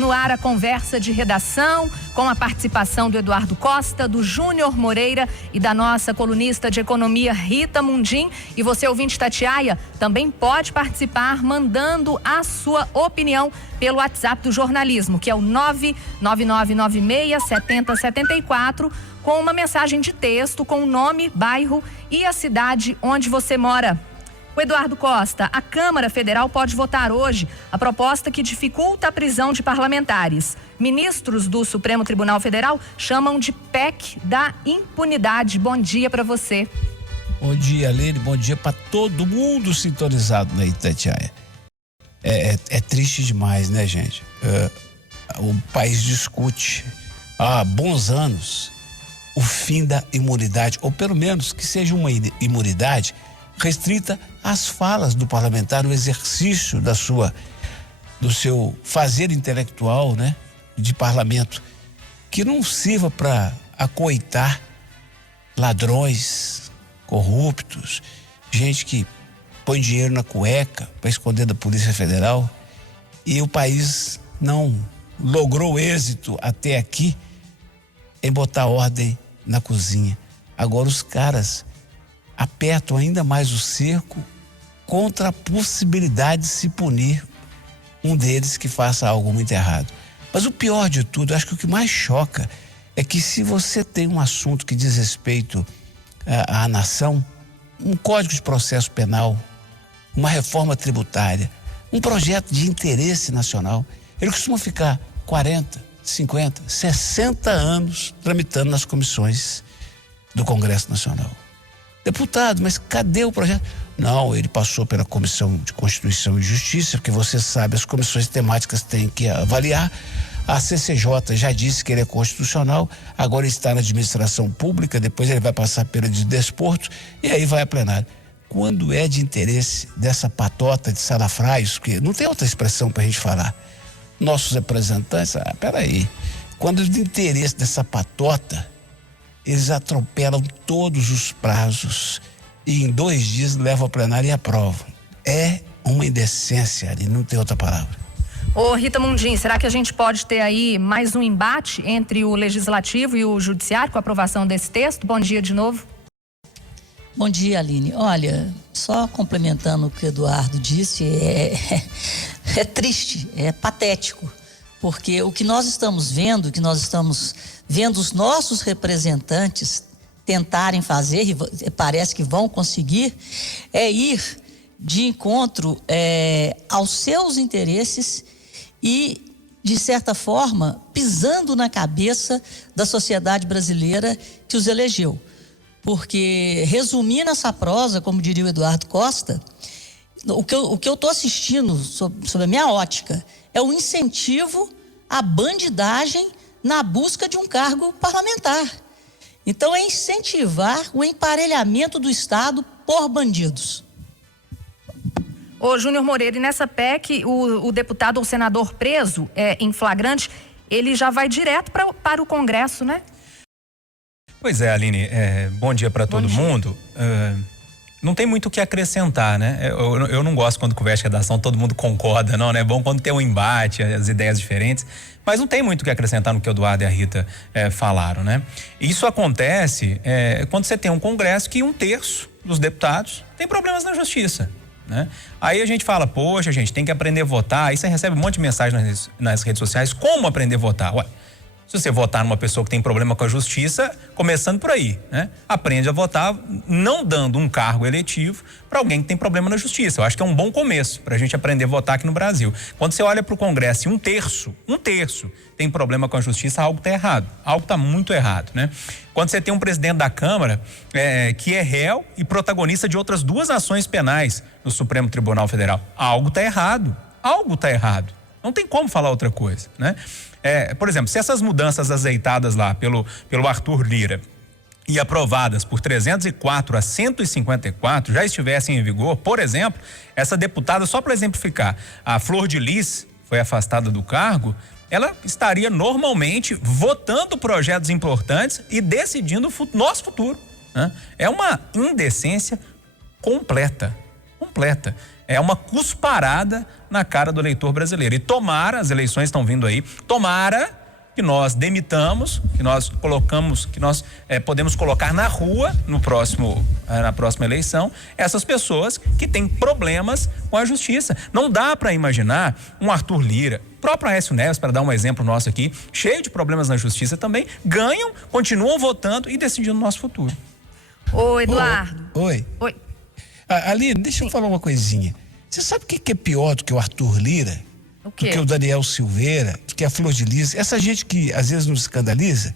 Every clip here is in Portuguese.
No ar, a conversa de redação com a participação do Eduardo Costa, do Júnior Moreira e da nossa colunista de economia Rita Mundim. E você, ouvinte Itatiaia, também pode participar mandando a sua opinião pelo WhatsApp do jornalismo, que é o 999967074, com uma mensagem de texto com o nome, bairro e a cidade onde você mora. O Eduardo Costa, a Câmara Federal pode votar hoje a proposta que dificulta a prisão de parlamentares. Ministros do Supremo Tribunal Federal chamam de PEC da impunidade. Bom dia para você. Bom dia, Lene. Bom dia para todo mundo sintonizado na Itatiaia. É triste demais, né, gente? O país discute há bons anos o fim da imunidade, ou pelo menos que seja uma imunidade restrita às falas do parlamentar no exercício do seu fazer intelectual, né, de parlamento, que não sirva para acoitar ladrões, corruptos, gente que põe dinheiro na cueca para esconder da Polícia Federal. E o país não logrou êxito até aqui em botar ordem na cozinha. Agora os caras apertam ainda mais o cerco contra a possibilidade de se punir um deles que faça algo muito errado. Mas o pior de tudo, acho que o que mais choca é que se você tem um assunto que diz respeito à nação, um código de processo penal, uma reforma tributária, um projeto de interesse nacional, ele costuma ficar 40, 50, 60 anos tramitando nas comissões do Congresso Nacional. Deputado, mas cadê o projeto? Não, ele passou pela Comissão de Constituição e Justiça, porque você sabe, as comissões temáticas têm que avaliar. A CCJ já disse que ele é constitucional, agora está na administração pública, depois ele vai passar pela de desporto e aí vai a plenário. Quando é de interesse dessa patota de salafraios, que não tem outra expressão para a gente falar, nossos representantes, peraí, quando é de interesse dessa patota, eles atropelam todos os prazos e em 2 dias levam a plenária e aprovam. É uma indecência, ali não tem outra palavra. Ô Rita Mundim, será que a gente pode ter aí mais um embate entre o Legislativo e o Judiciário com a aprovação desse texto? Bom dia de novo. Bom dia, Aline. Olha, só complementando o que o Eduardo disse, é triste, é patético, porque o que nós estamos vendo, os nossos representantes tentarem fazer, e parece que vão conseguir, é ir de encontro aos seus interesses e, de certa forma, pisando na cabeça da sociedade brasileira que os elegeu. Porque, resumindo essa prosa, como diria o Eduardo Costa, o que eu estou assistindo, sob a minha ótica, é o incentivo à bandidagem na busca de um cargo parlamentar. Então, é incentivar o emparelhamento do Estado por bandidos. Ô Júnior Moreira, e nessa PEC, o deputado ou senador preso em flagrante, ele já vai direto para o Congresso, né? Pois é, Aline, bom dia para todo mundo. Não tem muito o que acrescentar, né? Eu não gosto quando conversa de redação, todo mundo concorda, não, né? É bom quando tem um embate, as ideias diferentes, mas não tem muito o que acrescentar no que o Eduardo e a Rita falaram, né? Isso acontece quando você tem um Congresso que 1/3 dos deputados tem problemas na justiça, né? Aí a gente fala, poxa, gente, tem que aprender a votar, aí você recebe um monte de mensagem nas redes sociais, como aprender a votar? Ué, se você votar numa pessoa que tem problema com a justiça, começando por aí, né? Aprende a votar não dando um cargo eletivo para alguém que tem problema na justiça. Eu acho que é um bom começo para a gente aprender a votar aqui no Brasil. Quando você olha para o Congresso e 1/3 tem problema com a justiça, algo está errado. Algo está muito errado, né? Quando você tem um presidente da Câmara que é réu e protagonista de outras 2 ações penais no Supremo Tribunal Federal, algo está errado. Algo está errado. Não tem como falar outra coisa, né? Por exemplo, se essas mudanças azeitadas lá pelo Arthur Lira e aprovadas por 304 a 154 já estivessem em vigor, por exemplo, essa deputada, só para exemplificar, a Flor de Lis foi afastada do cargo, ela estaria normalmente votando projetos importantes e decidindo o nosso futuro, né? É uma indecência completa. É uma cusparada na cara do eleitor brasileiro. E tomara, as eleições estão vindo aí, tomara que nós demitamos, que nós colocamos, que nós podemos colocar na rua na próxima eleição essas pessoas que têm problemas com a justiça. Não dá para imaginar um Arthur Lira, o próprio Aécio Neves, para dar um exemplo nosso aqui, cheio de problemas na justiça também, ganham, continuam votando e decidindo o nosso futuro. Ô, Eduardo. Oi. Aline, deixa eu falar uma coisinha. Você sabe o que é pior do que o Arthur Lira? O quê? Do que o Daniel Silveira, do que a Flor de Lis? Essa gente que às vezes nos escandaliza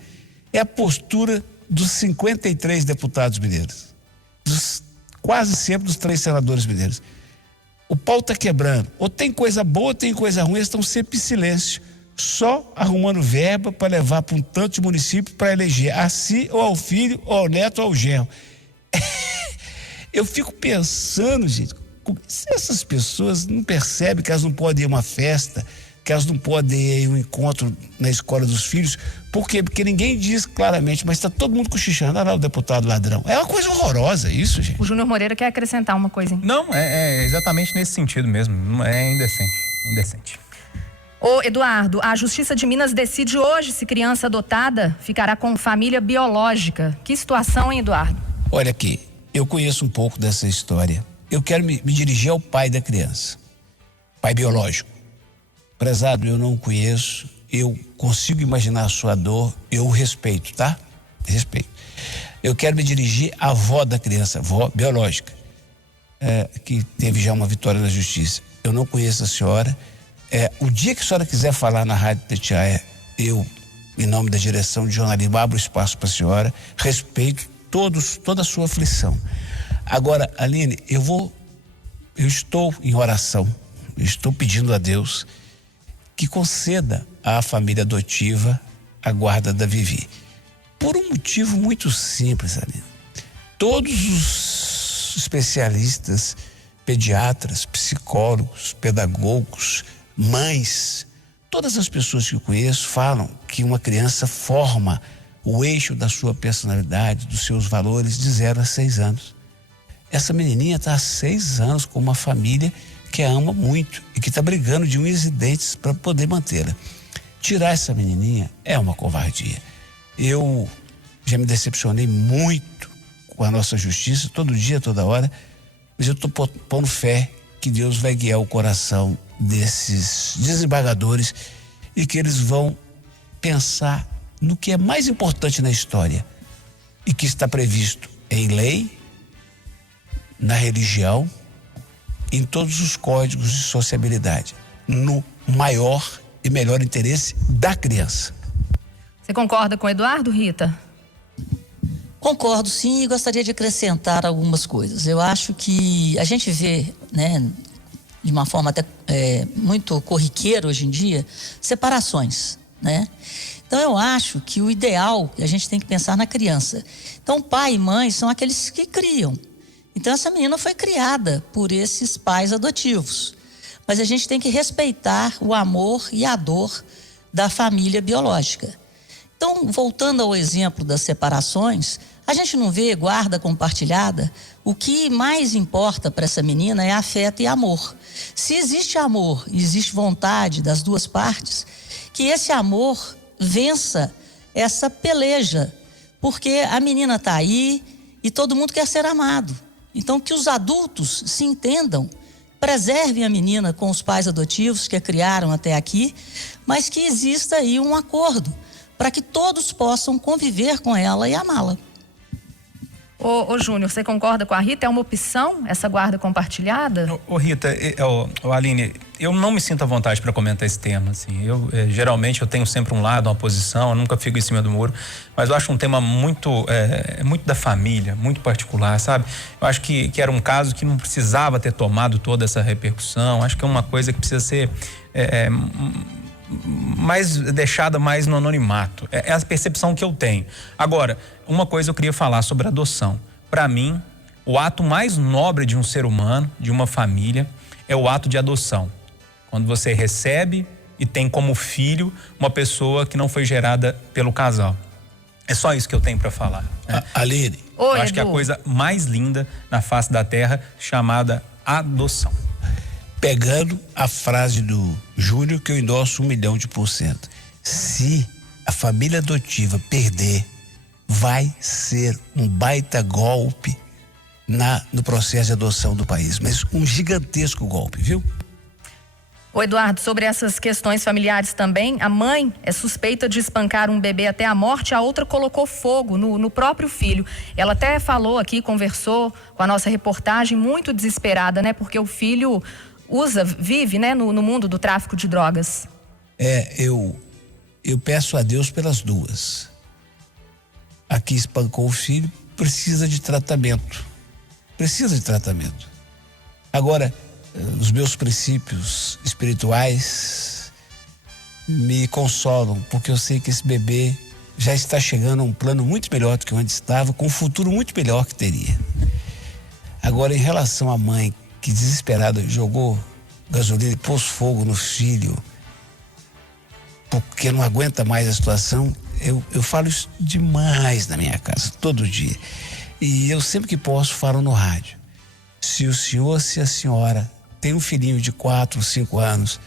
é a postura dos 53 deputados mineiros. Quase sempre dos 3 senadores mineiros. O pau tá quebrando. Ou tem coisa boa, ou tem coisa ruim, eles estão sempre em silêncio. Só arrumando verba para levar para um tanto de município para eleger a si, ou ao filho, ou ao neto, ou ao genro. Eu fico pensando, gente, se essas pessoas não percebem que elas não podem ir a uma festa, que elas não podem ir a um encontro na escola dos filhos, por quê? Porque ninguém diz claramente, mas está todo mundo cochichando, olha lá o deputado ladrão. É uma coisa horrorosa isso, gente. O Júnior Moreira quer acrescentar uma coisinha. Não, é exatamente nesse sentido mesmo, é indecente. Ô, Eduardo, a Justiça de Minas decide hoje se criança adotada ficará com família biológica. Que situação, hein, Eduardo? Olha aqui, eu conheço um pouco dessa história. Eu quero me dirigir ao pai da criança, pai biológico. Prezado, eu não o conheço, eu consigo imaginar a sua dor, eu o respeito, tá? Respeito. Eu quero me dirigir à avó da criança, avó biológica, que teve já uma vitória na justiça. Eu não conheço a senhora. O dia que a senhora quiser falar na Rádio Itatiaia, eu, em nome da direção de jornalismo, abro espaço para a senhora, respeito toda a sua aflição. Agora, Aline, eu estou em oração, eu estou pedindo a Deus que conceda à família adotiva a guarda da Vivi. Por um motivo muito simples, Aline. Todos os especialistas, pediatras, psicólogos, pedagogos, mães, todas as pessoas que eu conheço falam que uma criança forma o eixo da sua personalidade, dos seus valores de 0 a 6 anos. Essa menininha está há 6 anos com uma família que a ama muito e que está brigando de unhas e dentes para poder mantê-la. Tirar essa menininha é uma covardia. Eu já me decepcionei muito com a nossa justiça, todo dia, toda hora, mas eu estou pondo fé que Deus vai guiar o coração desses desembargadores e que eles vão pensar no que é mais importante na história e que está previsto em lei, na religião, em todos os códigos de sociabilidade, no maior e melhor interesse da criança. Você concorda com o Eduardo, Rita? Concordo, sim, e gostaria de acrescentar algumas coisas. Eu acho que a gente vê, né, de uma forma até muito corriqueira hoje em dia, separações, né? Então eu acho que o ideal, a gente tem que pensar na criança. Então pai e mãe são aqueles que criam. Então essa menina foi criada por esses pais adotivos. Mas a gente tem que respeitar o amor e a dor da família biológica. Então, voltando ao exemplo das separações, a gente não vê guarda compartilhada. O que mais importa para essa menina é afeto e amor. Se existe amor e existe vontade das duas partes, que esse amor vença essa peleja, porque a menina está aí e todo mundo quer ser amado. Então, que os adultos se entendam, preservem a menina com os pais adotivos que a criaram até aqui, mas que exista aí um acordo para que todos possam conviver com ela e amá-la. Ô Júnior, você concorda com a Rita? É uma opção essa guarda compartilhada? Rita, Aline, eu não me sinto à vontade para comentar esse tema, assim. Geralmente eu tenho sempre um lado, uma posição, eu nunca fico em cima do muro, mas eu acho um tema muito da família, muito particular, sabe? Eu acho que era um caso que não precisava ter tomado toda essa repercussão. Acho que é uma coisa que precisa ser deixada mais no anonimato. É a percepção que eu tenho. Agora, uma coisa eu queria falar sobre a adoção. Para mim, o ato mais nobre de um ser humano, de uma família, é o ato de adoção. Quando você recebe e tem como filho uma pessoa que não foi gerada pelo casal. É só isso que eu tenho para falar. Aline. Eu acho que é a coisa mais linda na face da terra, chamada adoção. pegando a frase do Júnior, que eu endosso 1.000.000%. Se a família adotiva perder, vai ser um baita golpe no processo de adoção do país, mas um gigantesco golpe, viu? Ô Eduardo, sobre essas questões familiares também, a mãe é suspeita de espancar um bebê até a morte, a outra colocou fogo no próprio filho. Ela até falou aqui, conversou com a nossa reportagem, muito desesperada, né? Porque o filho vive, né, no mundo do tráfico de drogas. Eu peço a Deus pelas duas. A que espancou o filho precisa de tratamento. Agora, os meus princípios espirituais me consolam, porque eu sei que esse bebê já está chegando a um plano muito melhor do que onde estava, com um futuro muito melhor que teria. Agora, em relação à mãe que desesperada jogou gasolina e pôs fogo no filho porque não aguenta mais a situação, eu falo isso demais na minha casa, todo dia. E eu sempre que posso falo no rádio. Se o senhor, se a senhora tem um filhinho de 4, 5 anos,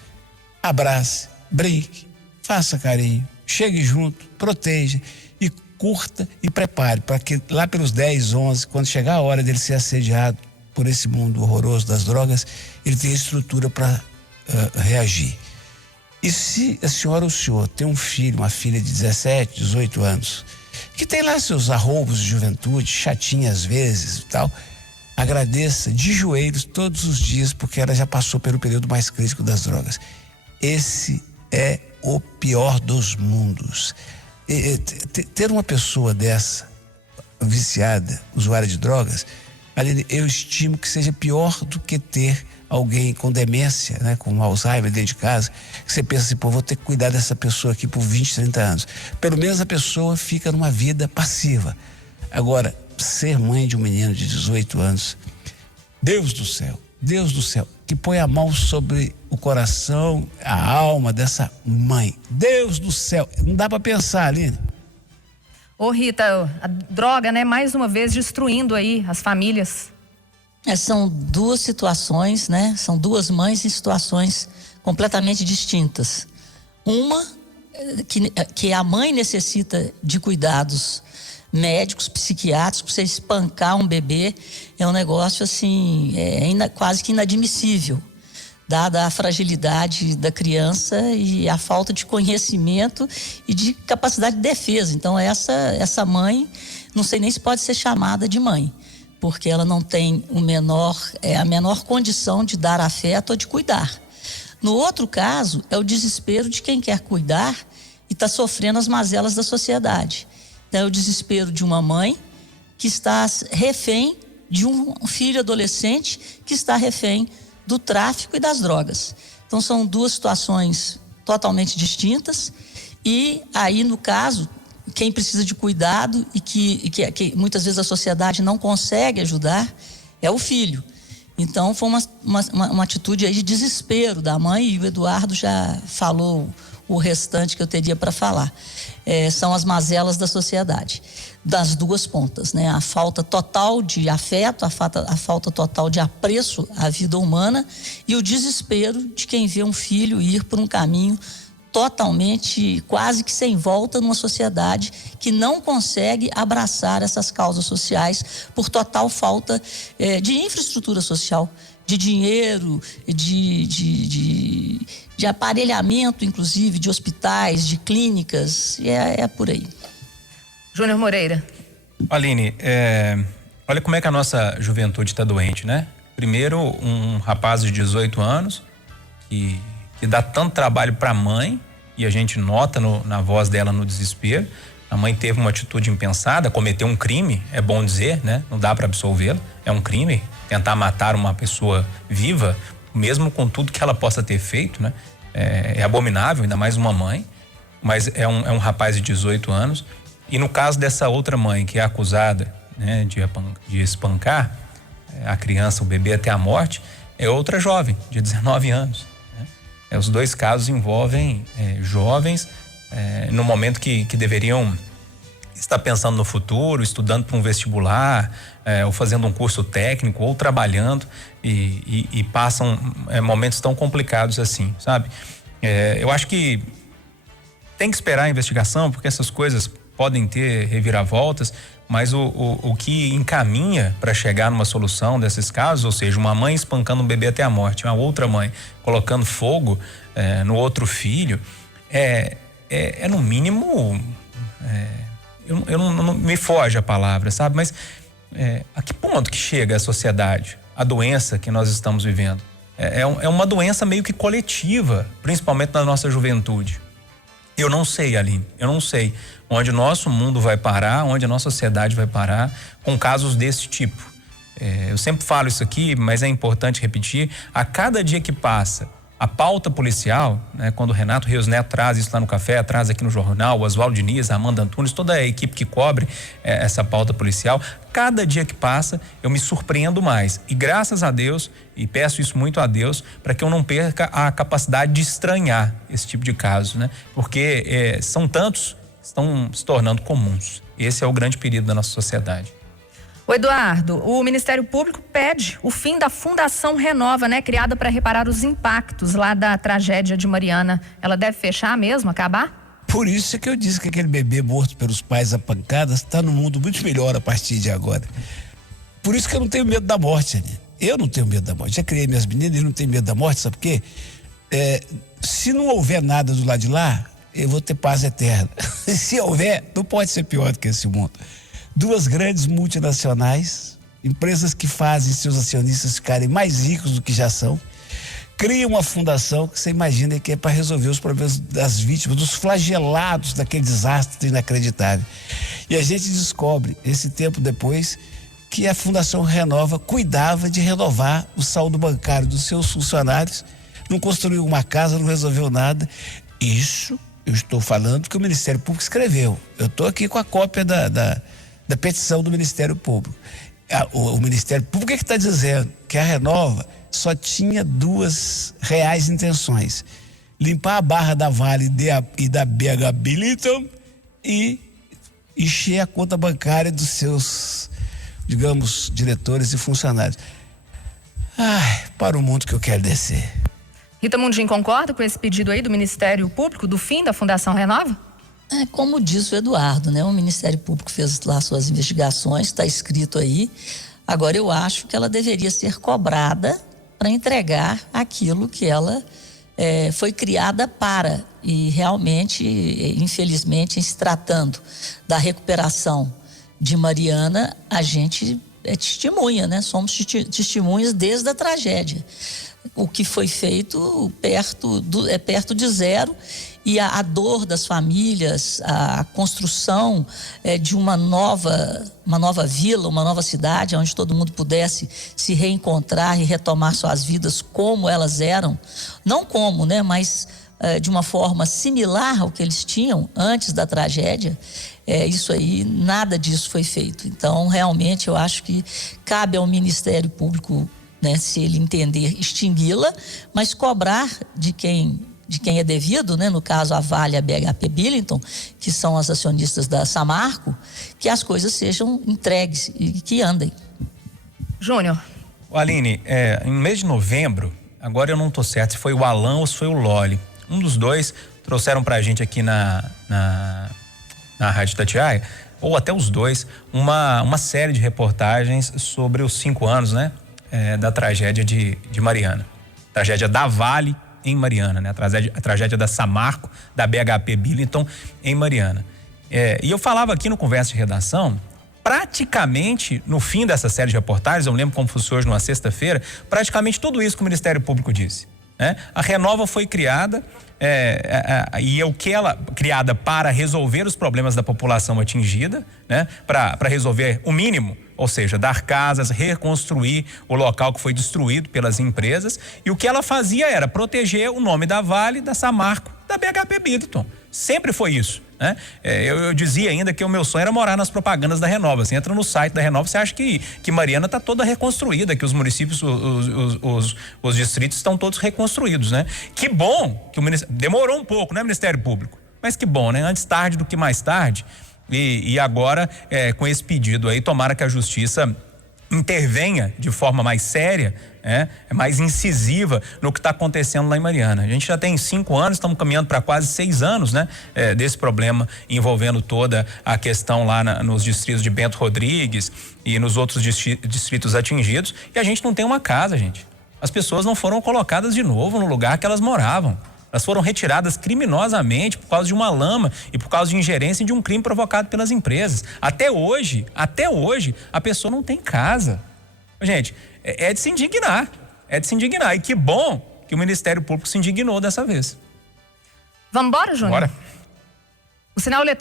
abrace, brinque, faça carinho, chegue junto, proteja e curta e prepare para que lá pelos 10, 11, quando chegar a hora dele ser assediado por esse mundo horroroso das drogas, ele tenha estrutura para reagir. E se a senhora ou o senhor tem um filho, uma filha de 17, 18 anos, que tem lá seus arroubos de juventude, chatinha às vezes e tal, agradeça de joelhos todos os dias, porque ela já passou pelo período mais crítico das drogas. Esse é o pior dos mundos. Ter uma pessoa dessa, viciada, usuária de drogas, Aline, eu estimo que seja pior do que ter alguém com demência, né, com Alzheimer dentro de casa, que você pensa assim, pô, vou ter que cuidar dessa pessoa aqui por 20, 30 anos. Pelo menos a pessoa fica numa vida passiva. Agora, ser mãe de um menino de 18 anos, Deus do céu, que põe a mão sobre o coração, a alma dessa mãe. Deus do céu, não dá para pensar, Aline. Ô Rita, a droga, né, mais uma vez destruindo aí as famílias. São duas situações, né? São duas mães em situações completamente distintas. Uma, que a mãe necessita de cuidados médicos, psiquiátricos. Você espancar um bebê é um negócio assim, quase que inadmissível, dada a fragilidade da criança e a falta de conhecimento e de capacidade de defesa. Então essa mãe, não sei nem se pode ser chamada de mãe, porque ela não tem a menor condição de dar afeto ou de cuidar. No outro caso, é o desespero de quem quer cuidar e está sofrendo as mazelas da sociedade. Então, é o desespero de uma mãe que está refém de um filho adolescente que está refém do tráfico e das drogas. Então, são duas situações totalmente distintas e aí, no caso, quem precisa de cuidado e que muitas vezes a sociedade não consegue ajudar é o filho. Então, foi uma atitude aí de desespero da mãe, e o Eduardo já falou o restante que eu teria para falar. São as mazelas da sociedade, das duas pontas, né? A falta total de afeto, a falta total de apreço à vida humana e o desespero de quem vê um filho ir por um caminho totalmente, quase que sem volta, numa sociedade que não consegue abraçar essas causas sociais por total falta de infraestrutura social, de dinheiro, de aparelhamento, inclusive, de hospitais, de clínicas, e é por aí. Júnior Moreira. Aline, olha como é que a nossa juventude está doente, né? Primeiro, um rapaz de 18 anos que dá tanto trabalho para a mãe, e a gente nota na voz dela no desespero. A mãe teve uma atitude impensada, cometeu um crime, é bom dizer, né? Não dá para absolvê-la, é um crime tentar matar uma pessoa viva, mesmo com tudo que ela possa ter feito, né? É abominável, ainda mais uma mãe, mas é um rapaz de 18 anos. E no caso dessa outra mãe que é acusada, né, de espancar a criança, o bebê até a morte, é outra jovem de 19 anos. Né? Os dois casos envolvem jovens no momento que deveriam está pensando no futuro, estudando para um vestibular, ou fazendo um curso técnico, ou trabalhando e passam momentos tão complicados assim, sabe? Eu acho que tem que esperar a investigação, porque essas coisas podem ter reviravoltas, mas o que encaminha para chegar numa solução desses casos, ou seja, uma mãe espancando um bebê até a morte, uma outra mãe colocando fogo no outro filho, é no mínimo, eu não me foge a palavra, sabe? Mas a que ponto que chega a sociedade, a doença que nós estamos vivendo? É uma doença meio que coletiva, principalmente na nossa juventude. Eu não sei, Aline, eu não sei onde o nosso mundo vai parar, onde a nossa sociedade vai parar com casos desse tipo. Eu sempre falo isso aqui, mas é importante repetir, a cada dia que passa, a pauta policial, né, quando o Renato Rios Neto traz isso lá no café, traz aqui no jornal, o Oswaldo Diniz, a Amanda Antunes, toda a equipe que cobre essa pauta policial, cada dia que passa eu me surpreendo mais. E graças a Deus, e peço isso muito a Deus, para que eu não perca a capacidade de estranhar esse tipo de caso, né? Porque são tantos que estão se tornando comuns. Esse é o grande perigo da nossa sociedade. O Eduardo, o Ministério Público pede o fim da Fundação Renova, né? Criada para reparar os impactos lá da tragédia de Mariana. Ela deve fechar mesmo, acabar? Por isso é que eu disse que aquele bebê morto pelos pais a pancadas está no mundo muito melhor a partir de agora. Por isso que eu não tenho medo da morte, né? Eu não tenho medo da morte. Já criei minhas meninas e não tenho medo da morte, sabe por quê? Se não houver nada do lado de lá, eu vou ter paz eterna. Se houver, não pode ser pior do que esse mundo. Duas grandes multinacionais, empresas que fazem seus acionistas ficarem mais ricos do que já são, criam uma fundação que você imagina que é para resolver os problemas das vítimas, dos flagelados daquele desastre inacreditável. E a gente descobre, esse tempo depois, que a Fundação Renova cuidava de renovar o saldo bancário dos seus funcionários, não construiu uma casa, não resolveu nada. Isso eu estou falando que o Ministério Público escreveu. Eu estou aqui com a cópia da petição do Ministério Público. O Ministério Público é que está dizendo que a Renova só tinha duas reais intenções: limpar a barra da Vale e da BH Billiton e encher a conta bancária dos seus, digamos, diretores e funcionários. Para o mundo que eu quero descer. Rita Mundim concorda com esse pedido aí do Ministério Público, do fim da Fundação Renova? Como diz o Eduardo, né? O Ministério Público fez lá suas investigações, está escrito aí. Agora eu acho que ela deveria ser cobrada para entregar aquilo que ela foi criada para. E realmente, infelizmente, em se tratando da recuperação de Mariana, a gente é testemunha, né? Somos testemunhas desde a tragédia. O que foi feito perto de zero. E a dor das famílias, a construção de uma nova vila, uma nova cidade, onde todo mundo pudesse se reencontrar e retomar suas vidas como elas eram, não como, né, mas de uma forma similar ao que eles tinham antes da tragédia. Isso aí, nada disso foi feito. Então, realmente, eu acho que cabe ao Ministério Público, né, se ele entender, extingui-la, mas cobrar de quem é devido, né? No caso a Vale e a BHP Billiton, que são as acionistas da Samarco, que as coisas sejam entregues e que andem. Júnior. Aline, em mês de novembro, agora eu não estou certo se foi o Alan ou se foi o Loli, um dos dois trouxeram pra gente aqui na Rádio Itatiaia, ou até os dois, uma série de reportagens sobre os 5 anos, né? Da tragédia de Mariana, tragédia da Vale em Mariana, né? A tragédia da Samarco, da BHP Billiton em Mariana. E eu falava aqui no Conversa de Redação, praticamente no fim dessa série de reportagens, eu lembro como fosse hoje numa sexta-feira, praticamente tudo isso que o Ministério Público disse, né? A Renova foi criada e o que ela criada para resolver os problemas da população atingida, né? Para resolver o mínimo, ou seja, dar casas, reconstruir o local que foi destruído pelas empresas. E o que ela fazia era proteger o nome da Vale, da Samarco, da BHP Billiton. Sempre foi isso, né? Eu dizia ainda que o meu sonho era morar nas propagandas da Renova. Você entra no site da Renova, você acha que Mariana está toda reconstruída, que os municípios, os distritos estão todos reconstruídos, né? Que bom que o Ministério... Demorou um pouco, né, Ministério Público? Mas que bom, né? Antes tarde do que mais tarde. E agora, com esse pedido aí, tomara que a justiça intervenha de forma mais séria, mais incisiva no que está acontecendo lá em Mariana. A gente já tem 5 anos, estamos caminhando para quase 6 anos, né? Desse problema envolvendo toda a questão lá nos distritos de Bento Rodrigues e nos outros distritos atingidos, e a gente não tem uma casa, gente. As pessoas não foram colocadas de novo no lugar que elas moravam. Elas foram retiradas criminosamente por causa de uma lama e por causa de ingerência de um crime provocado pelas empresas. Até hoje, a pessoa não tem casa. Gente, é de se indignar. É de se indignar. E que bom que o Ministério Público se indignou dessa vez. Vamos embora, Júnior? Bora. O sinal eletrônico